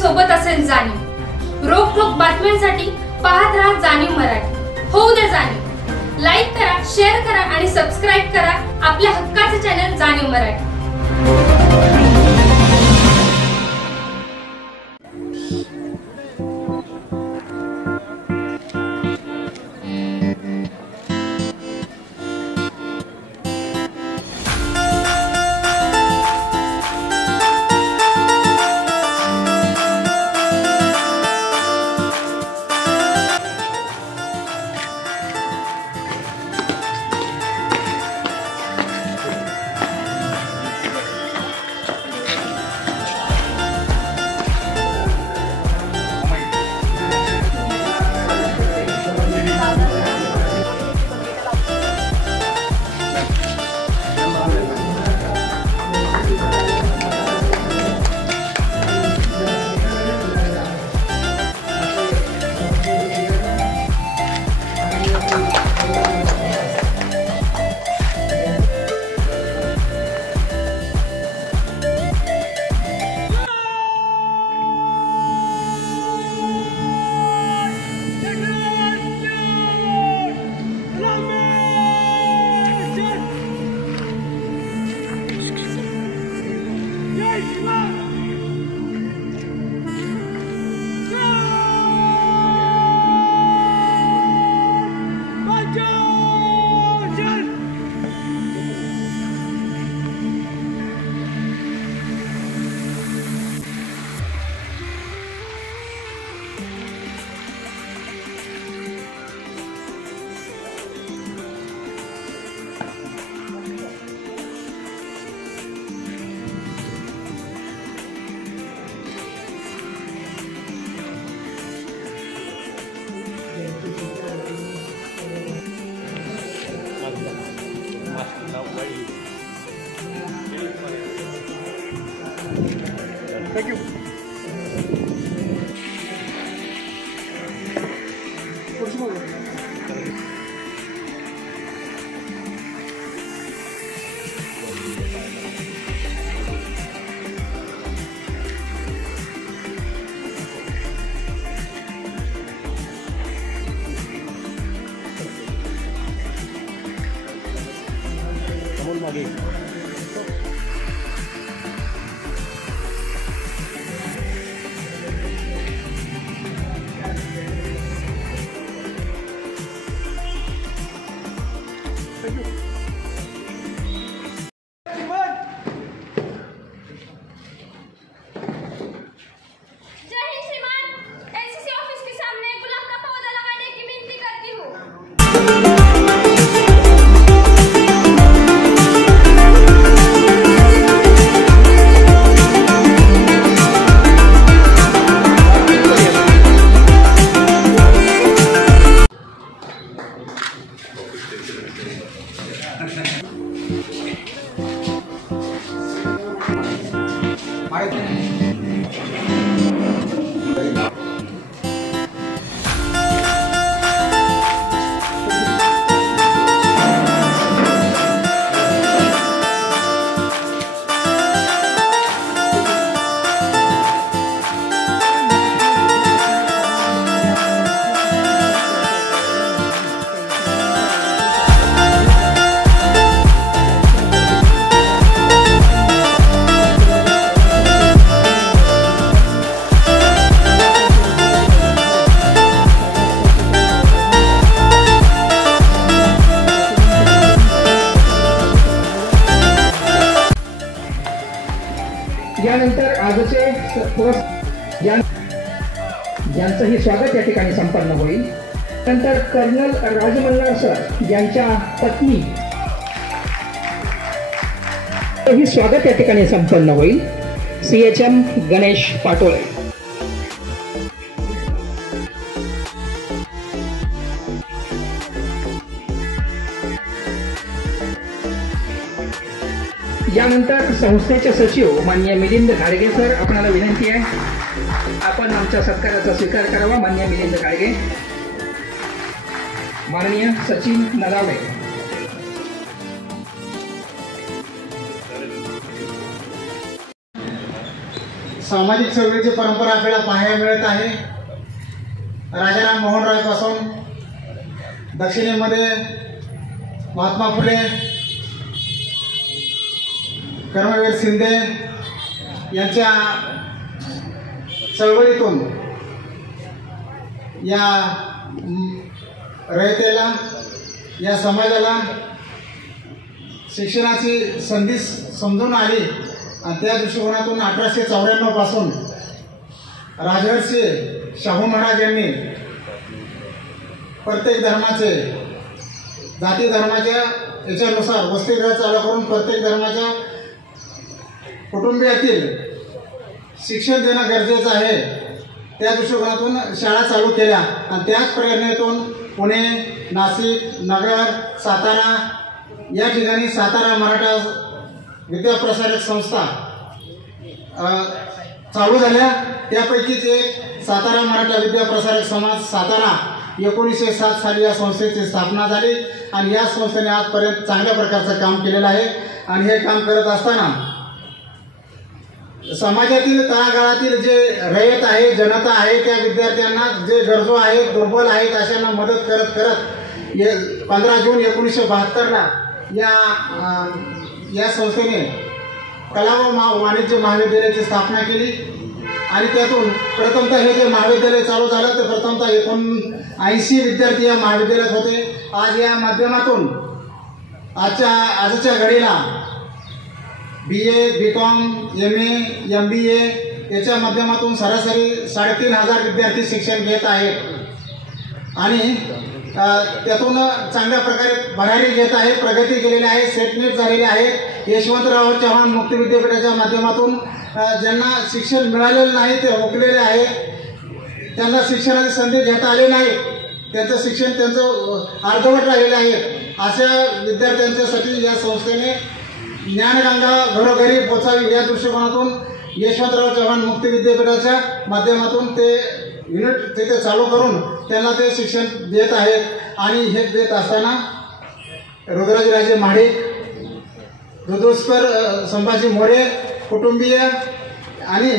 सोबत असेल जाणीव। रोखोक बातम्यांसाठी पाहत राहा जाणीव मराठी। होऊ दे जाणीव। लाईक करा, शेअर करा आणि सबस्क्राईब करा आपल्या हक्काचे चॅनल जाणीव Marathi. Thank you. Come on, Maggie. यानंतर आजचे यांचंही स्वागत या ठिकाणी संपन्न होईल। नंतर कर्नल राजमल्हार सर यांच्या पत्नी हे स्वागत या ठिकाणी संपन्न होईल। CHM गणेश पाटोळे। यानंतर संस्थेचे सचिव माननीय मिलिंद घाडगे सर, आपणाला विनंती आहे आपण आमच्या सत्काराचा स्वीकार करावा। माननीय मिलिंद घाडगे, माननीय सचिन नलावडे, सामाजिक चळवळीची परंपरा आपल्याला पाहायला मिळत आहे. राजाराम मोहन राय पासून दक्षिणेमध्ये महात्मा फुले, कर्मवीर शिंदे यांच्या चळवळीतून या रयतेला, या समाजाला शिक्षणाची संधी समजून आली आणि त्या दृष्टिकोनातून 1894 पासून राजर्षी शाहू महाराज यांनी प्रत्येक धर्माचे, जाती धर्माच्या याच्यानुसार वसतिगृह चालू करून प्रत्येक धर्माच्या कुटुंबियातील शिक्षण देणं गरजेचं आहे, त्या दृष्टिकोनातून शाळा चालू केल्या. आणि त्याच प्रेरणेतून पुणे, नाशिक, नगर, सातारा या ठिकाणी सातारा मराठा विद्याप्रसारक संस्था चालू झाल्या. त्यापैकीच एक सातारा मराठा विद्याप्रसारक समाज सातारा 1907 साली या संस्थेची स्थापना झाली आणि या संस्थेने आजपर्यंत चांगल्या प्रकारचं काम केलेलं आहे. आणि हे काम करत असताना समाजातील तळागाळातील जे रयत आहे, जनता आहे, त्या विद्यार्थ्यांना जे गरजू आहेत, दुर्बल आहेत, अशांना मदत करत करत 15 जून 1972ला या संस्थेने कला व वाणिज्य महाविद्यालयाची स्थापना केली. आणि त्यातून प्रथमतः हे जे महाविद्यालय चालू झालं ते प्रथमतः 80 विद्यार्थी या महाविद्यालयात होते. आज या माध्यमातून आजच्या घडीला BA, BCom, MA, MBA याच्या माध्यमातून सरासरी 3500 विद्यार्थी शिक्षण घेत आहेत आणि त्यातून चांगल्या प्रकारे भरारी घेत आहे, प्रगती केलेली आहे, सेटनेट झालेले आहेत. यशवंतराव चव्हाण मुक्त विद्यापीठाच्या माध्यमातून ज्यांना शिक्षण मिळालेलं नाही ते हुकलेले आहे, त्यांना शिक्षणाची संधी घेता आली नाही, त्यांचं शिक्षण अर्धवट राहिलेलं आहे. अशा विद्यार्थ्यांच्यासाठी या संस्थेने ज्ञानगंगा घरोघरी पोचावी या दृष्टिकोनातून यशवंतराव चव्हाण मुक्त विद्यापीठाच्या माध्यमातून ते युनिट तिथे चालू करून त्यांना ते शिक्षण देत आहेत. आणि हे देत असताना रुद्राजीराजे म्हाडे, दुधुस्कर संभाजी मोरे कुटुंबीय आणि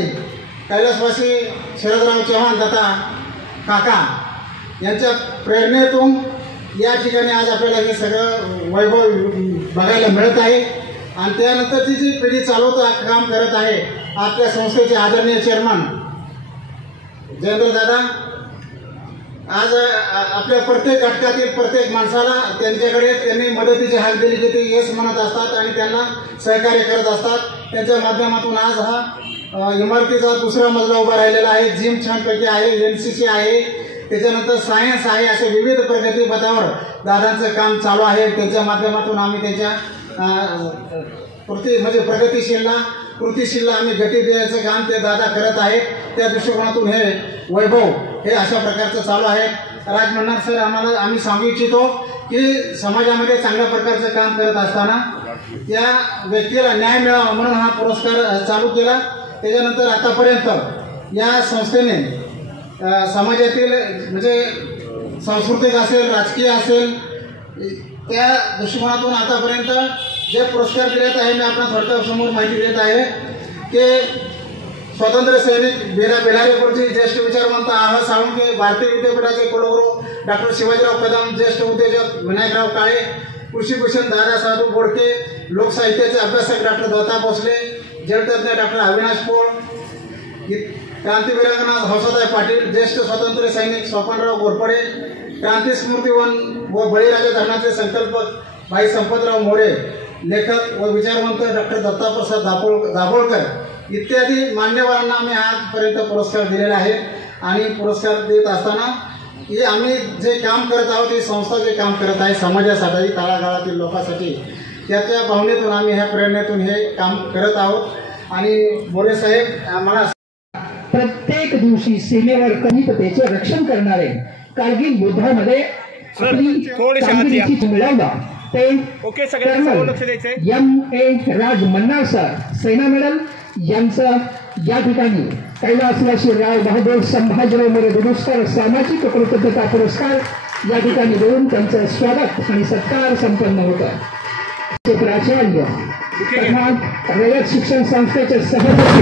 कैलासवासी शरदराव चव्हाण तथा काका यांच्या प्रेरणेतून या ठिकाणी आज आपल्याला हे सगळं वैभव बघायला मिळत आहे. आणि त्यानंतरची जी पिढी चालवत काम करत आहे आपल्या संस्थेचे आदरणीय चेअरमन जयेंद्रदादा, आज आपल्या प्रत्येक घटकातील प्रत्येक माणसाला त्यांनी मदतीची हाक दिली की ते येस म्हणत असतात आणि त्यांना सहकार्य करत असतात. त्यांच्या माध्यमातून आज हा इमारतीचा दुसरा मजला उभा राहिलेला आहे. जिम छानपैकी आहे, NCC आहे, त्याच्यानंतर सायन्स आहे, असे विविध प्रगती पथावर दादांचं काम चालू आहे. त्यांच्या माध्यमातून आम्ही त्यांच्या कृतीशीलला आम्ही गती देण्याचं काम ते दादा करत आहेत. त्या दृष्टिकोनातून हे वैभव हे अशा प्रकारचं चालू आहे. राज मन्नार सर, आम्ही सांगू इच्छितो की समाजामध्ये चांगल्या प्रकारचं काम करत असताना त्या व्यक्तीला न्याय मिळावा म्हणून हा पुरस्कार चालू केला. त्याच्यानंतर आतापर्यंत या संस्थेने समाजातील म्हणजे सांस्कृतिक असेल, राजकीय असेल, त्या दृष्टिकोनातून आतापर्यंत जे पुरस्कार देत आहे, मी आपल्या थोडक्यात समोर माहिती देत आहे की स्वातंत्र्य सैनिक बेलारेपूरचे ज्येष्ठ विचारवंत आह साळुंके, भारतीय विद्यापीठाचे कुलगुरू डॉक्टर शिवाजीराव कदम, ज्येष्ठ उद्योजक विनायकराव काळे, कृषीभूषण दादासाहेब बोडके, लोकसाहित्याचे अभ्यासक डॉक्टर दत्ता भोसले, जलतज्ञ डॉक्टर अविनाश पोळ, क्रांतीवीरांगना हौसाताई पाटील, ज्येष्ठ स्वातंत्र्य सैनिक स्वपनराव घोरपडे, क्रांती स्मृतिवन व बळीराजा धरणाचे संकल्पक भाई संपतराव मोरे, लेखक व विचारवंत डॉक्टर दत्ताप्रसाद दाभोळकर इत्यादी मान्यवरांना आम्ही आजपर्यंत पुरस्कार दिलेले आहेत. आणि पुरस्कार देत असताना हे आम्ही जे काम करत आहोत, ही संस्था जे काम करत आहे समाजासाठी, तळागाळातील लोकांसाठी, त्याच्या भावनेतून आम्ही ह्या प्रेरणेतून हे काम करत आहोत. आणि मोरे साहेब आम्हाला प्रत्येक दिवशी सीमेवर कनिष्ठतेचे रक्षण करणारे कारगिल युद्धामध्ये मिळवला ते कर्नल राज मन्नार सर, सेना मेडल यांचं या ठिकाणी कैलासवासी राव बहादूर संभाजीराव मोरे दुरुस्कर सामाजिक कृतज्ञता पुरस्कार या ठिकाणी देऊन त्यांचं स्वागत आणि सत्कार संपन्न होतं. प्राचार्य तथा रयत शिक्षण संस्थेचे सभापती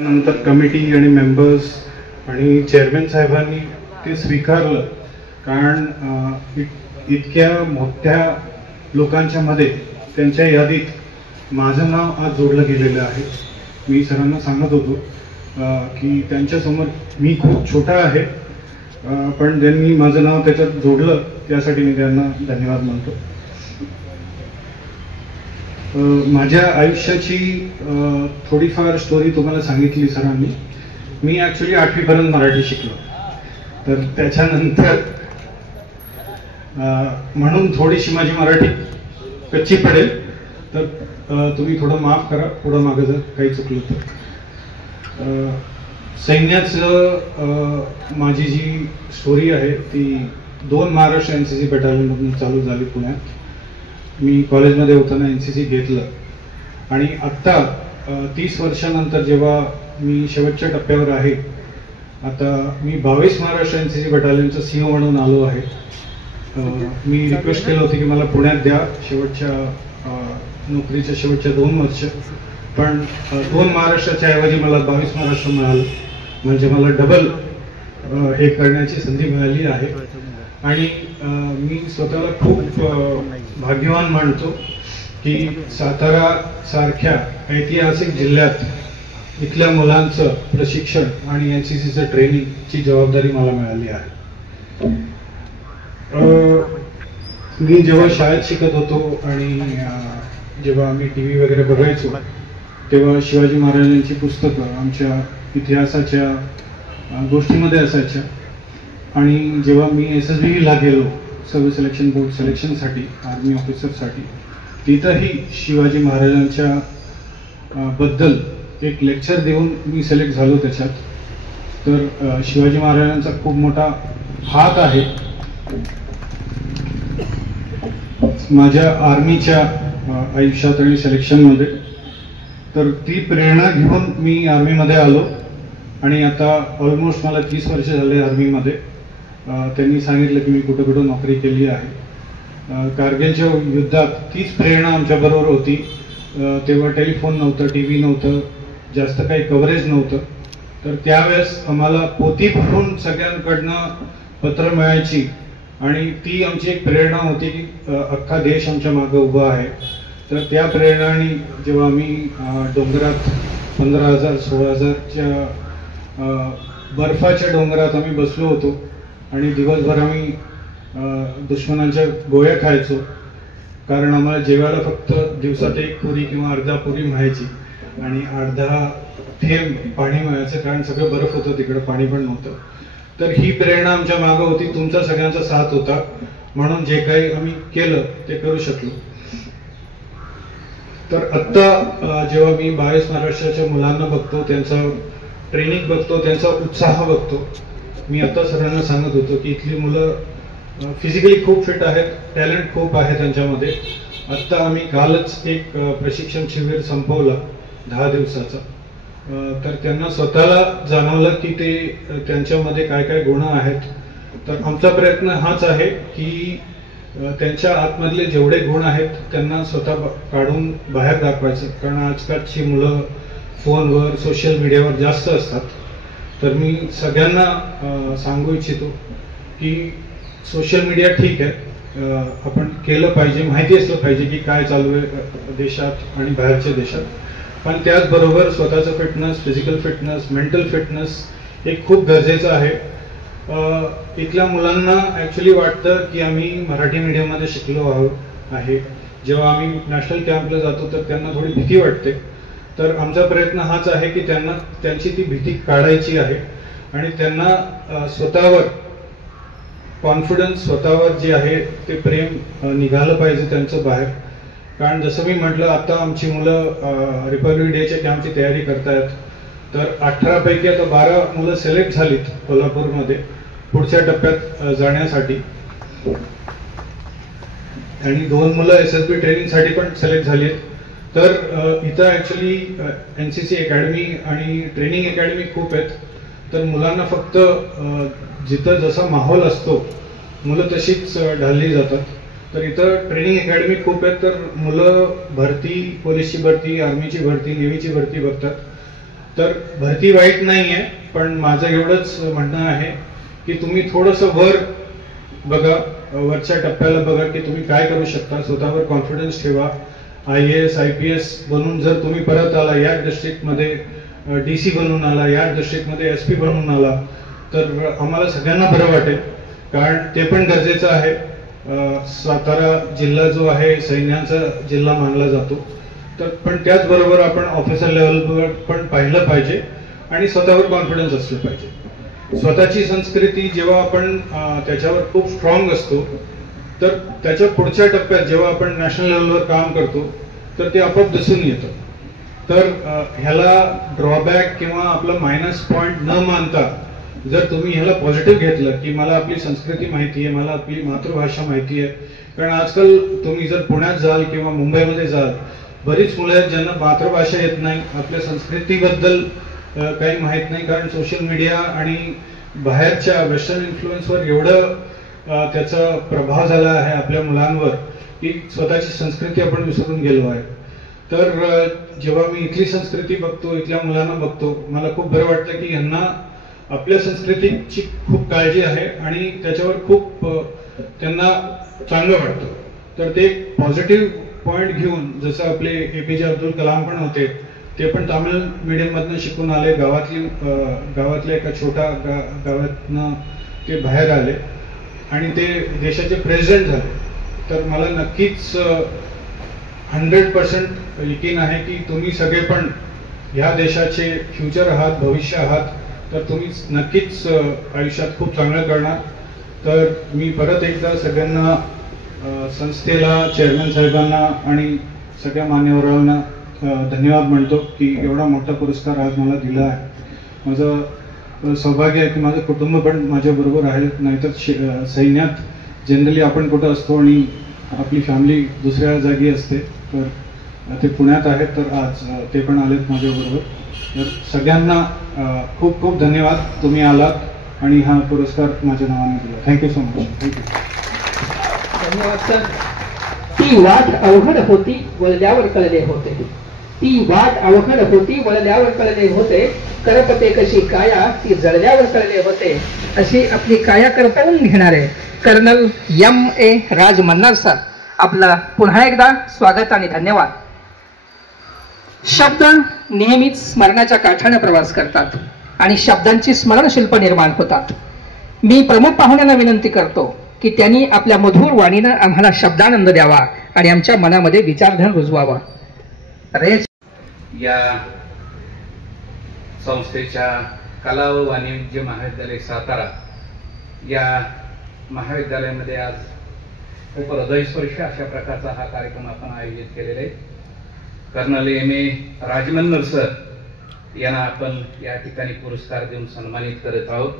नंतर कमिटी आणि मेंबर्स आणि चेअरमॅन साहेबांनी ते स्वीकारलं, कारण इतक्या मोठ्या लोकांच्या मध्ये त्यांच्या यादीत माझं नाव आज जोडलं गेलेलं आहे. मी सरांना सांगत होतो की त्यांच्यासमोर मी खूप छोटा आहे, पण त्यांनी माझं नाव त्याच्यात जोडलं, त्यासाठी मी त्यांना धन्यवाद मानतो. माझ्या आयुष्याची थोडीफार स्टोरी तुम्हाला सांगितली सरांनी. मी ॲक्च्युली 8वी पर्यंत मराठी शिकलो, तर त्याच्यानंतर म्हणून थोडीशी माझी मराठी कच्ची पडेल, तर तुम्ही थोडं माफ करा पुढं मागं जर काही चुकलं तर. सैन्याचं माझी जी स्टोरी आहे ती 2 महाराष्ट्र NCC बटालियनमधून चालू झाली पुण्यात. मी कॉलेजमध्ये होताना NCC घेतलं आणि आत्ता 30 वर्षानंतर जेव्हा मी शेवटच्या टप्प्यावर आहे, आता मी 22 महाराष्ट्र NCC बटालियनचा CO म्हणून आलो आहे. मी रिक्वेस्ट केलं होतं की मला पुण्यात द्या शेवटच्या नोकरीच्या शेवटच्या 2 वर्ष, पण 2 महाराष्ट्राच्या ऐवजी मला 22 महाराष्ट्र मिळालं, म्हणजे मला डबल हे करण्याची संधी मिळाली आहे. आणि मी स्वतःला खूप भाग्यवान मानतो की सातारा सारख्या ऐतिहासिक जिल्ह्यात इथल्या मुलांचं प्रशिक्षण आणि NCCचं ट्रेनिंगची जबाबदारी मला मिळाली आहे. मी जेव्हा शाळेत शिकत होतो आणि जेव्हा आम्ही TV वगैरे बघायचो, तेव्हा शिवाजी महाराजांची पुस्तकं आमच्या इतिहासाच्या गोष्टीमध्ये असायच्या. आणि जेव्हा मी SSBला गेलो सर्व्हिस सिलेक्शन बोर्ड सिलेक्शनसाठी, आर्मी ऑफिसरसाठी, तिथंही शिवाजी महाराजांच्या बद्दल एक लेक्चर देऊन मी सिलेक्ट झालो त्याच्यात. तर शिवाजी महाराजांचा खूप मोठा हात आहे माझ्या आर्मीच्या आयुष्यात आणि सिलेक्शनमध्ये. तर ती प्रेरणा घेऊन मी आर्मीमध्ये आलो आणि आता ऑलमोस्ट मला 30 वर्ष झाले आर्मीमध्ये. त्यांनी सांगितलं की मी कुठं कुठं नोकरी केली आहे. कारगिलच्या युद्धात तीच प्रेरणा आमच्याबरोबर होती. तेव्हा टेलिफोन नव्हतं, TV नव्हतं, जास्त काही कव्हरेज नव्हतं. तर त्यावेळेस आम्हाला पोती भरून सगळ्यांकडनं पत्र मिळायची आणि ती आमची एक प्रेरणा होती की अख्खा देश आमच्या मागं उभा आहे. तर त्या प्रेरणाने जेव्हा आम्ही डोंगरात 15,000 16,000च्या बर्फाच्या डोंगरात आम्ही बसलो होतो आणि दिवसभर आम्ही दुश्मनांच्या गोळ्या खायचो, कारण आम्हाला जेवायला फक्त दिवसात 1 पुरी किंवा अर्धा पुरी मिळायची आणि अर्धा थेंब पाणी मिळायचं, कारण सगळं बर्फ होतं तिकडं, पाणी पण नव्हतं. तर ही प्रेरणा आमच्या मागं होती, तुमचा सगळ्यांचा साथ होता, म्हणून जे काही आम्ही केलं ते करू शकलो. तर आत्ता जेव्हा मी 22 महाराष्ट्राच्या मुलांना बघतो, त्यांचं ट्रेनिंग बघतो, त्यांचा उत्साह बघतो, मी आता सरांना सांगत होतो की इथली मुलं फिजिकली खूप फिट आहेत, टॅलेंट खूप आहे त्यांच्यामध्ये. आत्ता आम्ही कालच एक प्रशिक्षण शिबिर संपवलं 10 दिवसाचं. तर त्यांना स्वतःला जाणवलं की ते त्यांच्यामध्ये काय काय गुण आहेत. तर आमचा प्रयत्न हाच आहे की त्यांच्या आतमधले जेवढे गुण आहेत त्यांना स्वतः काढून बाहेर दाखवायचं, कारण आजकालची मुलं फोनवर सोशल मीडियावर जास्त असतात. तर मी सगळ्यांना सांगू इच्छितो की सोशल मीडिया ठीक आहे, आपण केलं पाहिजे, माहिती असलं पाहिजे की काय चालू आहे देशात आणि बाहेरच्या देशात, पण त्याचबरोबर स्वतःचं fitness, physical fitness, mental fitness हे खूप गरजेचं आहे. इथल्या मुलांना ॲक्च्युली वाटतं की आम्ही मराठी मीडियममध्ये शिकलो आहे. जेव्हा आम्ही नॅशनल कॅम्पला जातो तर त्यांना थोडी भीती वाटते. तर आमचा प्रयत्न हाच आहे की त्यांना त्यांची ती भीती काढायची आहे आणि त्यांना स्वतःवर कॉन्फिडन्स, स्वतःवर जे आहे ते प्रेम निघालं पाहिजे त्यांचं बाहेर. कारण जसं मी म्हटलं, आता आमची मुलं रिपब्लिक डेच्या कॅम्पची तयारी करतायत. तर 18 पैकी आता 12 मुलं सिलेक्ट झालीत कोल्हापूरमध्ये पुढच्या टप्प्यात जाण्यासाठी आणि 2 मुलं SSB ट्रेनिंगसाठी पण सिलेक्ट झाली आहेत. तर इथं ॲक्च्युली NCC अकॅडमी आणि ट्रेनिंग अकॅडमी खूप आहेत. तर मुलांना फक्त जिथं जसा माहोल असतो मुलं तशीच ढालली जातात. तर इथं ट्रेनिंग अकॅडमी खूप आहेत. तर मुलं भरती, पोलीसची भरती, आर्मीची भरती, नेव्हीची भरती बघतात. तर भरती वाईट नाही आहे, पण माझं एवढंच म्हणणं आहे की तुम्ही थोडंसं वर बघा, वरच्या टप्प्याला बघा की तुम्ही काय करू शकता. स्वतःवर कॉन्फिडन्स ठेवा. IAS IPS बनून जर तुम्ही परत आला, या डिस्ट्रिक्टमध्ये DC बनून आला, या डिस्ट्रिक्टमध्ये SP बनून आला तर आम्हाला सगळ्यांना बरं वाटेल. कारण ते पण गरजेचं आहे. सातारा जिल्हा जो आहे सैन्याचा जिल्हा मानला जातो. तर पण त्याचबरोबर आपण ऑफिसर लेवलवर पण पाहिलं पाहिजे आणि स्वतःवर कॉन्फिडन्स असलं पाहिजे. स्वतःची संस्कृती जेव्हा आपण त्याच्यावर खूप स्ट्रॉंग असतो तर त्याच्या पुढच्या टप्प्यात जेव्हा आपण नॅशनल लेवलवर काम करतो तर ते आपोआप दिसून येतं. तर ह्याला ड्रॉबॅक किंवा आपलं मायनस पॉईंट न मानता जर तुम्ही ह्याला पॉझिटिव्ह घेतलं की मला आपली संस्कृती माहिती आहे, मला आपली मातृभाषा माहिती आहे. कारण आजकाल तुम्ही जर पुण्यात जाल किंवा मुंबईमध्ये जाल, बरीच मुलं आहेत ज्यांना मातृभाषा येत नाही, आपल्या संस्कृतीबद्दल काही माहीत नाही. कारण सोशल मीडिया आणि बाहेरच्या वेस्टर्न इन्फ्लुएन्सवर एवढं त्याचा प्रभाव झाला आहे आपल्या मुलांवर की स्वतःची संस्कृती आपण विसरून गेलो आहे. तर जेव्हा मी इथली संस्कृती बघतो, इथल्या मुलांना बघतो, मला खूप बरं वाटतं की यांना आपल्या संस्कृतीची खूप काळजी आहे आणि त्याच्यावर खूप त्यांना चांगलं वाटतं. तर ते पॉझिटिव्ह पॉईंट घेऊन, जसं आपले APJ अब्दुल कलाम पण होते, ते पण तामिळ मीडियममधनं शिकून आले. गावातल्या एका छोट्या गावातनं ते बाहेर आले आणि ते देशाचे प्रेसिडेंट झाले. तर मला नक्कीच 100% यकीन आहे की तुम्ही सगळे पण ह्या देशाचे फ्युचर आहात, भविष्य आहात. तर तुम्ही नक्कीच आयुष्यात खूप चांगलं करणार. तर मी परत एकदा सगळ्यांना, संस्थेला, चेअरमॅन साहेबांना आणि सगळ्या मान्यवरांना धन्यवाद म्हणतो की एवढा मोठा पुरस्कार आज मला दिला आहे. माझं सौभाग्य आहे की माझं कुटुंब पण माझ्याबरोबर आहे. नाहीतर सैन्यात जनरली आपण कुठं असतो आणि आपली फॅमिली दुसऱ्या जागी असते. तर ते पुण्यात आहेत, तर आज ते पण आलेत माझ्याबरोबर. तर सगळ्यांना खूप खूप धन्यवाद, तुम्ही आलात आणि हा पुरस्कार माझ्या नावाने दिला. Thank you so much. थँक्यू. धन्यवाद सर. ती वाट अवघड होती, वळल्यावर कळले होते. ती वाट अवघड होती, वळल्यावर कळले होते. करपते कशी काया, ती जळल्यावर कळले होते. अशी आपली काया करपवून घेणारे कर्नल M.A. राज मन्नार सर, आपला पुन्हा एकदा स्वागत आणि धन्यवाद. शब्द नेहमीच स्मरणाच्या काठाने प्रवास करतात आणि शब्दांची स्मरणशिल्प निर्माण होतात. मी प्रमुख पाहुण्यांना विनंती करतो की त्यांनी आपल्या मधुर वाणीनं आम्हाला शब्दानंद द्यावा आणि आमच्या मनामध्ये विचारधन रुजवावा. या संस्थेच्या कला व वाणिज्य महाविद्यालय सातारा या महाविद्यालयामध्ये आज खूप हृदयस्पर्शी अशा प्रकारचा हा कार्यक्रम आपण आयोजित केलेला आहे. Colonel M.A. राजमन्नर सर यांना आपण या ठिकाणी पुरस्कार देऊन सन्मानित करत आहोत.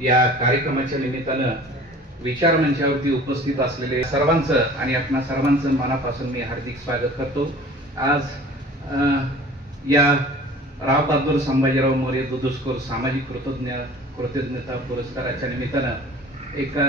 या कार्यक्रमाच्या निमित्तानं विचार मंचावरती उपस्थित असलेले सर्वांचं आणि आपणा सर्वांचं मनापासून मी हार्दिक स्वागत करतो. आज या राव बहादूर संभाजीराव मोरे दुदुस्कोर सामाजिक कृतज्ञता पुरस्काराच्या निमित्तानं एका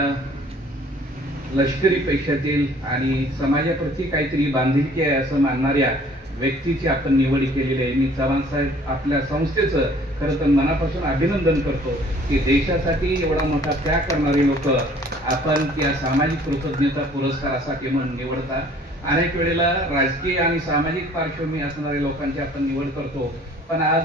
लष्करी पेशातील आणि समाजाप्रती काहीतरी बांधिलकी आहे असं मानणाऱ्या व्यक्तीची आपण निवड केलेली आहे. मी चव्हाण साहेब आपल्या संस्थेचं खरं तर मनापासून अभिनंदन करतो की देशासाठी एवढा मोठा त्याग करणारी लोक आपण त्या सामाजिक कृतज्ञता पुरस्कारासाठी म्हणून निवडता. अनेक वेळेला राजकीय आणि सामाजिक पार्श्वभूमी असणाऱ्या लोकांची आपण निवड करतो, पण आज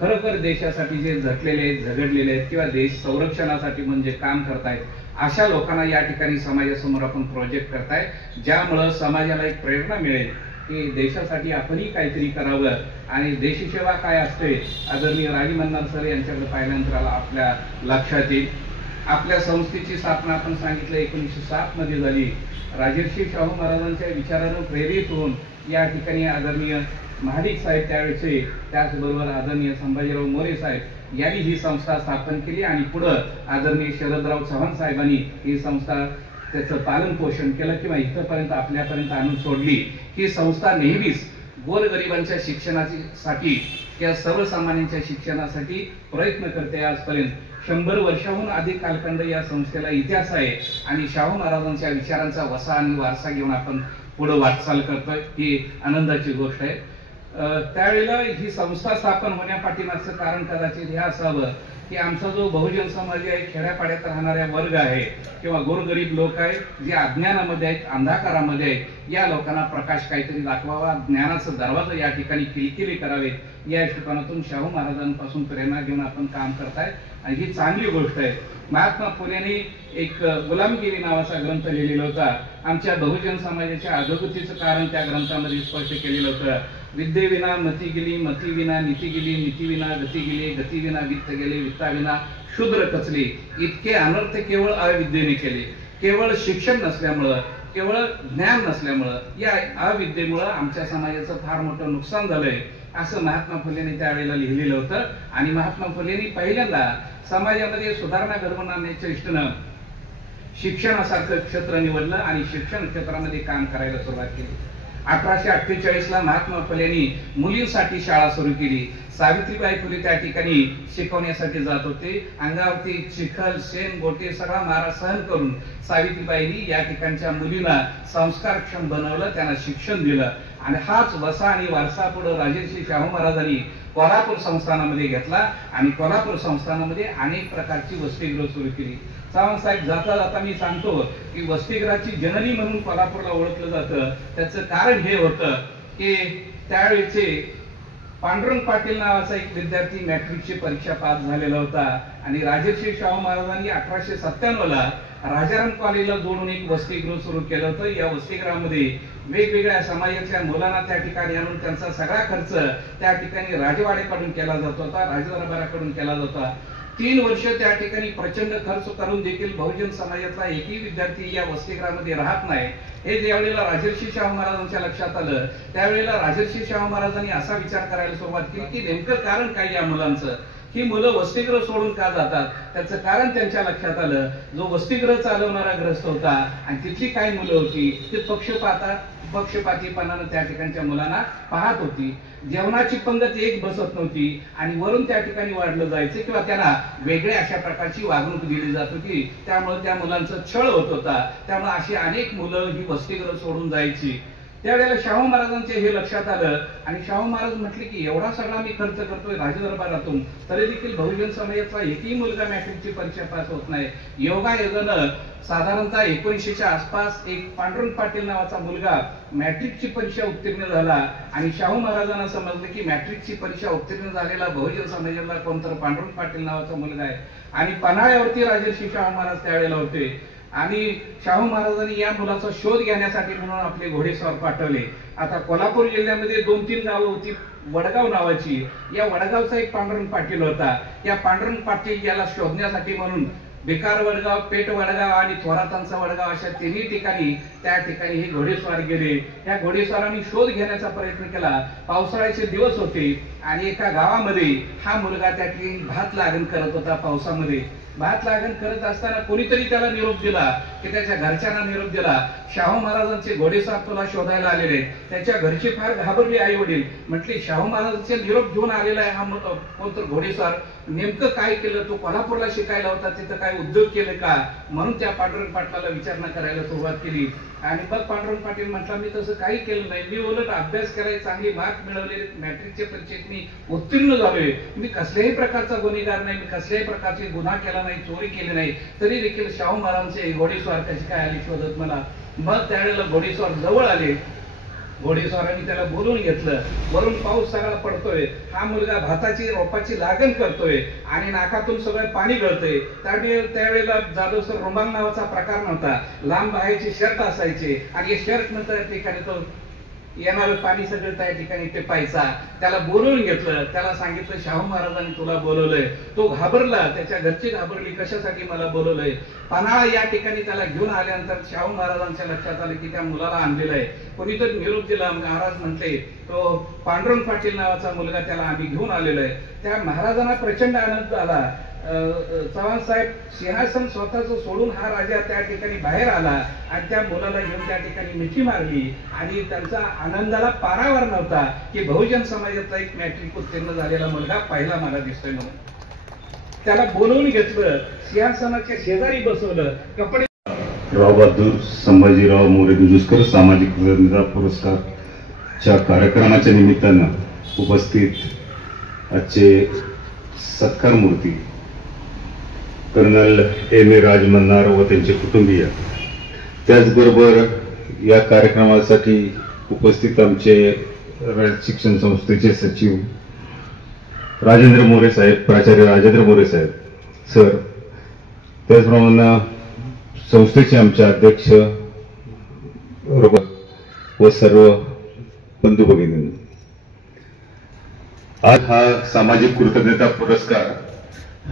खरोखर देशासाठी जे झटलेले आहेत, झगडलेले आहेत किंवा देश संरक्षणासाठी म्हणजे काम करतायत अशा लोकांना या ठिकाणी समाजासमोर आपण प्रोजेक्ट करताय, ज्यामुळं समाजाला एक प्रेरणा मिळेल की देशासाठी आपणही काहीतरी करावं. आणि देशसेवा काय असते आदरणीय राणी मन्नार सर यांच्याकडे पाहिल्यानंतर आपल्या लक्षात येईल. आपल्या संस्थेची स्थापना आपण सांगितलं 1907 मध्ये झाली. राजर्षी शाहू महाराजांच्या विचारानं प्रेरित होऊन या ठिकाणी आदरणीय महाडिक साहेब त्यावेळेचे, त्याचबरोबर आदरणीय संभाजीराव मोरे साहेब यांनी ही संस्था स्थापन केली आणि पुढं आदरणीय शरदराव चव्हाण साहेबांनी ही संस्था त्याचं पालन पोषण केलं किंवा इथपर्यंत आपल्यापर्यंत आणून सोडली. ही संस्था नेहमीच गोरगरिबांच्या शिक्षणासाठी किंवा सर्वसामान्यांच्या शिक्षणासाठी प्रयत्न करते. आजपर्यंत 100 वर्षाहून अधिक कालखंड या संस्थेला इतिहास आहे आणि शाहू महाराजांच्या विचारांचा वसा आणि वारसा घेऊन आपण पुढे वाटचाल करतोय, ही आनंदाची गोष्ट आहे. त्यावेळेला ही संस्था स्थापन होण्यापाठीमागचं कारण कदाचित हे असावं की आमचा जो बहुजन समाज आहे, खेड्यापाड्यात राहणाऱ्या वर्ग आहे किंवा गोरगरीब लोक आहेत जे अज्ञानामध्ये आहेत, अंधाकारामध्ये आहेत, या लोकांना प्रकाश काहीतरी दाखवावा, ज्ञानाचा दरवाजा या ठिकाणी किलकिली करावेत, या ठिकाणातून शाहू महाराजांपासून प्रेरणा घेऊन आपण काम करताय आणि ही चांगली गोष्ट आहे. महात्मा फुलेंनी एक गुलामगिरी नावाचा ग्रंथ लिहिलेला होता. आमच्या बहुजन समाजाच्या अधोगतीचं कारण त्या ग्रंथामध्ये स्पष्ट केलेलं होतं. विद्येविना मती गेली, मती विना नीती गेली, नीती विना गती गेली, गती विना वित्त गेले, वित्ताविना शूद्र कचले. इतके अनर्थ केवळ अविद्येने केले. केवळ शिक्षण नसल्यामुळं, केवळ ज्ञान नसल्यामुळं, या अविद्येमुळं आमच्या समाजाचं फार मोठं नुकसान झालंय असं महात्मा फुलेंनी त्यावेळेला लिहिलेलं होतं. आणि महात्मा फुलेंनी पहिल्यांदा समाजामध्ये सुधारणा घडवून आणण्याच्या इष्टनं शिक्षणासारखं क्षेत्र निवडलं आणि शिक्षण क्षेत्रामध्ये काम करायला सुरुवात केली. 1848 ला महात्मा फुलेंनी मुलींसाठी शाळा सुरू केली. सावित्रीबाई फुले त्या ठिकाणी शिकवण्यासाठी जात होते. अंगावरती चिखल, शेण, गोटे सगळा मारा सहन करून सावित्रीबाईंनी या ठिकाणच्या मुलींना संस्कारक्षम बनवलं, त्यांना शिक्षण दिलं. आणि हाच वसा आणि वारसा पुढे राजर्षी शाहू महाराजांनी कोल्हापूर संस्थानामध्ये घेतला आणि कोल्हापूर संस्थानामध्ये अनेक प्रकारची वसतिगृह सुरू केली. चव्हाण साहेब जाता जाता मी सांगतो की वसतिगृहाची जननी म्हणून कोल्हापूरला ओळखलं जातं. त्याचं कारण हे होतं की त्यावेळेचे पांडुरंग पाटील नावाचा एक विद्यार्थी मॅट्रिकची परीक्षा पास झालेला होता आणि राजर्षी शाहू महाराजांनी 1897 ला राजाराम कॉलेजला जोडून एक वसतिगृह सुरू केलं होतं. या वसतिगृहामध्ये वेगवेगळ्या समाजाच्या मुलांना त्या ठिकाणी आणून त्यांचा सगळा खर्च त्या ठिकाणी राजवाड्याकडून केला जात होता, राजदरबाराकडून केला जात होता. 3 वर्ष त्या ठिकाणी प्रचंड खर्च करून देखील बहुजन समाजातला एकही विद्यार्थी या वसतिगृहामध्ये राहत नाही. हे ज्यावेळेला राजर्षी शाहू महाराजांच्या लक्षात आलं त्यावेळेला राजर्षी शाहू महाराजांनी असा विचार करायला सुरुवात केली की नेमकं कारण काय या मुलांचं, ही मुलं वसतिगृह सोडून का जातात. त्याचं कारण त्यांच्या लक्षात आलं. जो वसतिगृह चालवणारा ग्रस्त होता आणि तिथली काय मुलं होती ते पक्षपातीपणानं त्या ठिकाणच्या मुलांना पाहत होती. जेवणाची पंगत एक बसत नव्हती आणि वरून त्या ठिकाणी वाढलं जायचं किंवा त्यांना वेगळ्या अशा प्रकारची वागणूक दिली जात होती. त्यामुळे त्या मुलांचा छळ होत होता. त्यामुळे अशी अनेक मुलं ही वसतिगृह सोडून जायची. त्यावेळेला शाहू महाराजांचे हे लक्षात आलं आणि शाहू महाराज म्हटले की एवढा सगळा मी खर्च करतोय राजदरबारातून, तरी देखील बहुजन समाजाचा एकही मुलगा मॅट्रिकची परीक्षा पास होत नाही. योगायोगानं साधारणतः 1900च्या आसपास एक पांडुरंग पाटील नावाचा मुलगा मॅट्रिकची परीक्षा उत्तीर्ण झाला आणि शाहू महाराजांना समजलं की मॅट्रिकची परीक्षा उत्तीर्ण झालेला बहुजन समाजाला कोणतर पांडुरंग पाटील नावाचा मुलगा आहे. आणि पन्हाळ्यावरती राजर्षी शाहू महाराज त्यावेळेला होते आणि शाहू महाराजांनी या मुलाचा शोध घेण्यासाठी म्हणून आपले घोडेस्वार पाठवले. आता कोल्हापूर जिल्ह्यामध्ये 2-3 गावं होती वडगाव नावाची. या वडगावचा एक पांडुरंग पाटील होता. या पांडुरंग पाटील याला शोधण्यासाठी म्हणून बेकार वडगाव, पेठ वडगाव आणि थोरातांचा वडगाव अशा 3 ठिकाणी त्या ठिकाणी हे घोडेस्वार गेले. या घोडेस्वारांनी शोध घेण्याचा प्रयत्न केला. पावसाळ्याचे दिवस होते आणि एका गावामध्ये हा मुलगा त्या ठिकाणी भात लागण करत होता पावसामध्ये. भात लागण करत असताना कोणीतरी त्याला निरोप दिला की त्याच्या घरच्यांना निरोप दिला, शाहू महाराजांचे घोडेस्वार तुला शोधायला आलेले. त्याच्या घरचे फार घाबरले, आई वडील म्हटले शाहू महाराजांचे निरोप घेऊन आलेला आहे हा कोणतर घोडेस्वार, नेमकं काय केलं, तो कोल्हापूरला शिकायला होता, तिथं काय उद्योग केले का, म्हणून त्या पांडुरंग पाटलाला विचारणा करायला सुरुवात केली. आणि मग पांडुरंग पाटील म्हटला मी तसं काही केलं नाही, मी उलट अभ्यास करायला चांगली मार्क मिळवलेले, मॅट्रिकच्या परीक्षेत मी उत्तीर्ण झालोय, मी कसल्याही प्रकारचा गुन्हेगार नाही, मी कसल्याही प्रकारचे गुन्हा केला नाही, चोरी केली नाही, तरी देखील शाहू महाराजांचे घोडेस्वार कशी काय आली शोधत मला. मग त्यावेळेला घोडेस्वार जवळ आले, घोडेस्वारांनी त्याला बोलून घेतलं, वरून पाऊस सगळा पडतोय, हा मुलगा भाताची रोपाची लागण करतोय आणि नाकातून सगळं पाणी गळतंय. त्यावेळेला जाधव सर रुमाल नावाचा प्रकार नव्हता, लांब बाहेरचे शर्ट असायचे आणि शर्ट नंतर त्या ठिकाणी तो येणारं पाणी सगळं त्या ठिकाणी ते पाहायचा. त्याला बोलवून घेतलं, त्याला सांगितलं शाहू महाराजांनी तुला बोलवलंय. तो घाबरला, त्याच्या घरची घाबरली, कशासाठी मला बोलवलंय. पन्हाळा या ठिकाणी त्याला घेऊन आल्यानंतर शाहू महाराजांच्या लक्षात आलं की त्या मुलाला आणलेलं आहे. कोणीतरी निरोप दिला, महाराज म्हटले तो पांडुरंग पाटील नावाचा मुलगा, त्याला आम्ही घेऊन आलेलो आहे. त्या महाराजांना प्रचंड आनंद आला. चव्हाण साहेब सिंहासन स्वतःच सोडून हा राजा त्या ठिकाणी बाहेर आला आणि त्या मुलाला घेऊन त्या ठिकाणी मिठी मारली आणि त्यांचा आनंदाला पारावर नव्हता की बहुजन समाजाचा एक मॅट्रिक उत्तीर्ण झालेला मुलगा पहिला मला दिसतोय म्हणून. त्याला बोलवून घेतलं, सिंहासनाच्या शेजारी बसवलं, कपडे. राव बहादूर संभाजीराव मोरे दुष्कर सामाजिक कृतज्ञता पुरस्कारच्या कार्यक्रमाच्या निमित्तानं उपस्थित आजचे सत्कार मूर्ती कर्नल एम ए राजमन्नार व त्यांचे कुटुंबीय, त्याचबरोबर या कार्यक्रमासाठी उपस्थित आमचे शिक्षण संस्थेचे सचिव राजेंद्र मोरे साहेब, प्राचार्य राजेंद्र मोरे साहेब सर, त्याचप्रमाणे संस्थेचे आमचे अध्यक्ष व सर्व बंधू भगिनी, आज हा सामाजिक कृतज्ञता पुरस्कार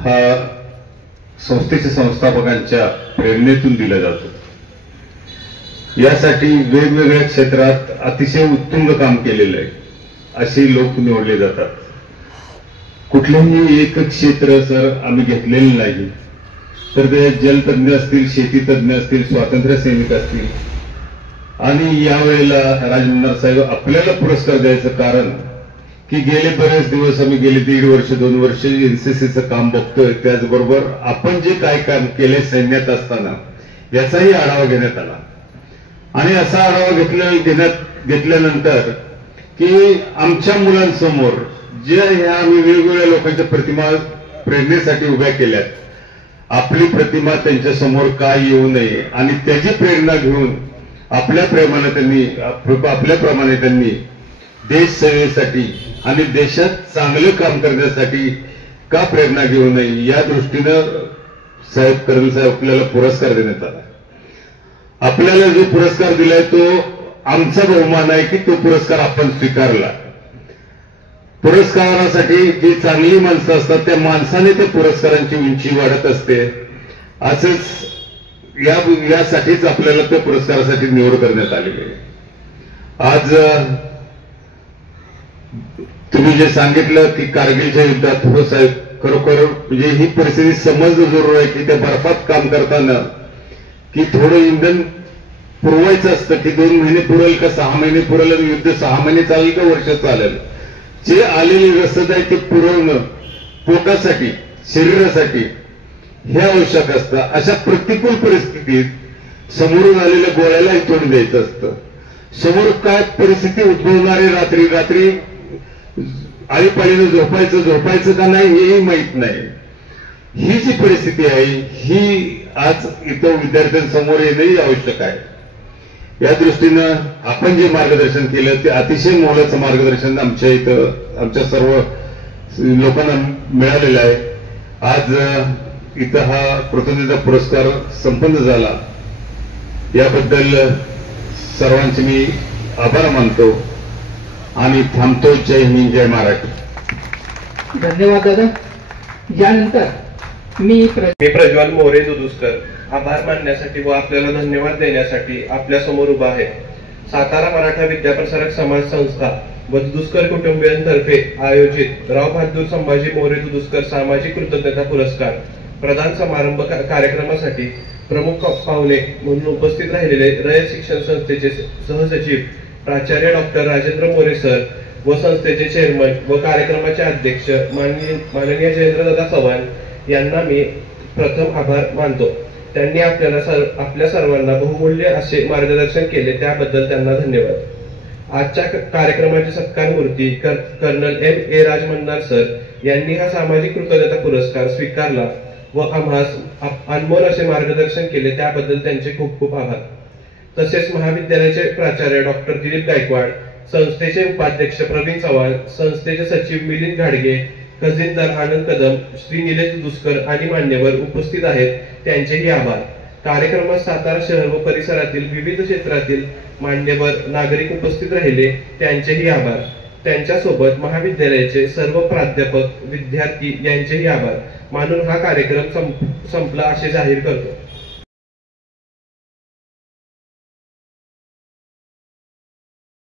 हा संस्थेच्या संस्थापकांच्या प्रेरणेतून दिला जातो. यासाठी वेगवेगळ्या क्षेत्रात अतिशय उत्तुंग काम केलेलं आहे असे लोक निवडले जातात. कुठलेही एक क्षेत्र सर आम्ही घेतलेले नाही, तर ते जलतज्ञ असतील, शेती तज्ञ असतील, स्वातंत्र्य सैनिक असतील. आणि यावेळेला राजमन्नार साहेब आपल्याला पुरस्कार द्यायचं कारण की गेले बरेच दिवस आम्ही गेले 1.5 वर्ष 2 वर्ष एनसीसीचं काम बघतोय, त्याचबरोबर आपण जे काय काम केले सैन्यात असताना याचाही आढावा घेण्यात आला. आणि असा आढावा घेतल्यानंतर की आमच्या मुलांसमोर जे ह्या आम्ही वेगवेगळ्या लोकांच्या प्रतिमा प्रेरणेसाठी उभ्या केल्यात, आपली प्रतिमा त्यांच्या समोर का येऊ नये आणि त्याची प्रेरणा घेऊन आपल्याप्रमाणे त्यांनी देश सेवेसाठी आणि देशात चांगलं काम करण्यासाठी का प्रेरणा घेऊ नये या दृष्टीनं साहेब कर्नल साहेब आपल्याला पुरस्कार देण्यात आला. आपल्याला जो पुरस्कार दिलाय तो आमचा बहुमान आहे की तो पुरस्कार आपण स्वीकारला. पुरस्कारासाठी जी चांगली माणसं असतात त्या माणसाने त्या पुरस्कारांची उंची वाढत असते. असंच यासाठीच आपल्याला त्या पुरस्कारासाठी निवड करण्यात आलेली आहे. आज तुम्ही जे सांगितलं की कारगिलच्या युद्धात हो साहेब, खरोखर म्हणजे ही परिस्थिती समजणं जरूर आहे की त्या बर्फात काम करताना की थोडं इंधन पुरवायचं असतं की 2 महिने पुरेल का 6 महिने पुरेल, युद्ध 6 महिने चालेल का वर्ष चालेल. जे आलेली रसद आहे ते पुरवणं पोटासाठी, शरीरासाठी हे आवश्यक असतं. अशा प्रतिकूल परिस्थितीत समोरून आलेल्या गोळ्यालाही तोंड द्यायचं असतं. समोर काय परिस्थिती उद्भवणारी, रात्री आळीपाळीनं झोपायचं का नाही हेही माहित नाही. ही जी परिस्थिती आहे ही आज इथं विद्यार्थ्यांसमोर येणंही आवश्यक आहे. या दृष्टीनं आपण जे मार्गदर्शन केलं ते अतिशय मोलाचं मार्गदर्शन आमच्या सर्व लोकांना मिळालेलं आहे. आज इथं हा कृतज्ञता पुरस्कार संपन्न झाला, याबद्दल सर्वांचे मी आभार मानतो आणि थांबतो. जय हिंद, जय महाराष्ट्र. धन्यवाद दादा. यानंतर मी प्रज्वल मोरे दुदुस्कर आभार मानण्यासाठी व आपल्याला धन्यवाद देण्यासाठी आपल्या समोर उभा आहे. सातारा मराठा विद्याप्रसारक समाज संस्था व दुदुस्कर कुटुंबियांतर्फे आयोजित राव बहादूर संभाजी मोरे दुदुस्कर सामाजिक कृतज्ञता पुरस्कार प्रधान समारंभ कार्यक्रमासाठी प्रमुख पाहुणे म्हणून उपस्थित राहिलेले रयत शिक्षण संस्थेचे सहसचिव प्राचार्य डॉक्टर राजेंद्र मोरे सर व संस्थेचे चेअरमन व कार्यक्रमाचे अध्यक्ष माननीय जयेंद्रदादा चव्हाण यांना मी प्रथम आभार मानतो. त्यांनी आपल्या सर्वांना बहुमूल्य असे मार्गदर्शन केले, त्याबद्दल त्यांना धन्यवाद. आजच्या कार्यक्रमाचे सत्कार मूर्ती कर्नल M.A. राजमन्नार सर यांनी हा सामाजिक कृतज्ञता पुरस्कार स्वीकारला व आम्हास अनमोल असे मार्गदर्शन केले, त्याबद्दल त्यांचे खूप खूप आभार. तसेच महाविद्यालयाचे प्राचार्य डॉक्टर दिलीप गायकवाड, संस्थेचे उपाध्यक्ष प्रवीण चव्हाण, संस्थेचे सचिव मिलिंद घाडगे, खजिनदार आनंद कदम, श्री निलेश दुधुस्कर आणि मान्यवर उपस्थित आहेत, त्यांचेही आभार. कार्यक्रमात सातारा शहर व परिसरातील विविध क्षेत्रातील मान्यवर नागरिक उपस्थित राहिले, त्यांचेही आभार. त्यांच्यासोबत महाविद्यालयाचे सर्व प्राध्यापक, विद्यार्थी यांचेही आभार मानून हा कार्यक्रम संपला असे जाहीर करतो.